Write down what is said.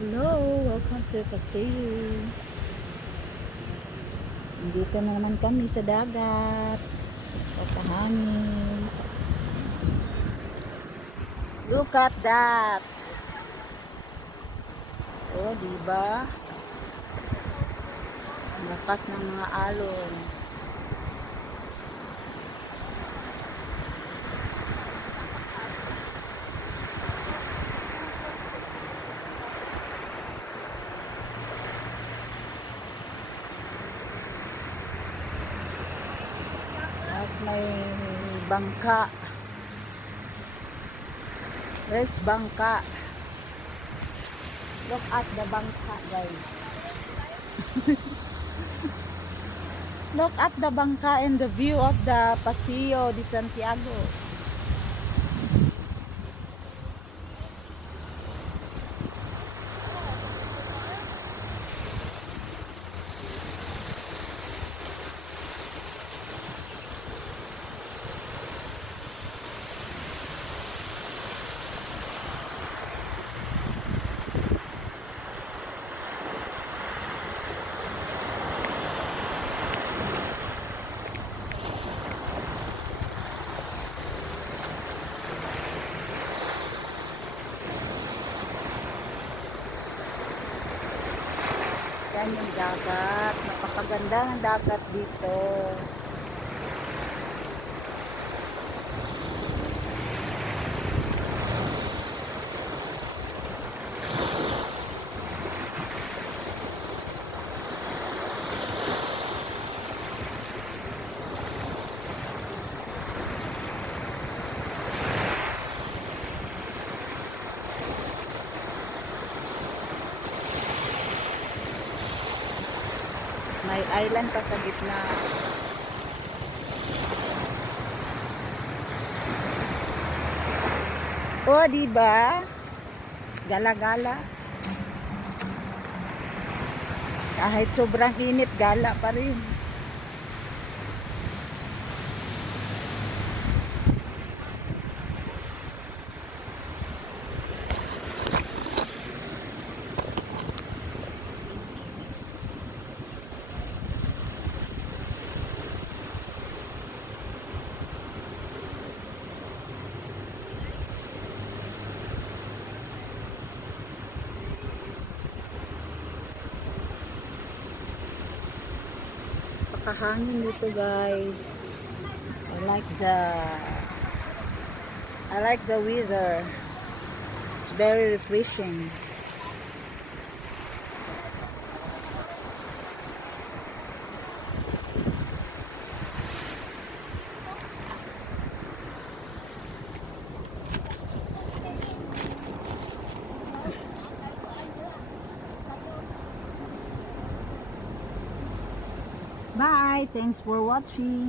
Hello, welcome to Paseo. Dito na naman kami sa dagat. Papahangin. Look at that. Oh, diba? Ang lakas ng mga alon. Tapos may bangka. There's bangka. Look at the bangka, guys. Look at the bangka and the view of the Paseo de Santiago. Yan yung dagat. Napakaganda ng dagat dito. May island pa sa gitna. Oh, diba? Gala-gala. Kahit sobrang init, gala pa rin. Pakahangin dito, guys. I like the weather. It's very refreshing. Bye. Thanks for watching.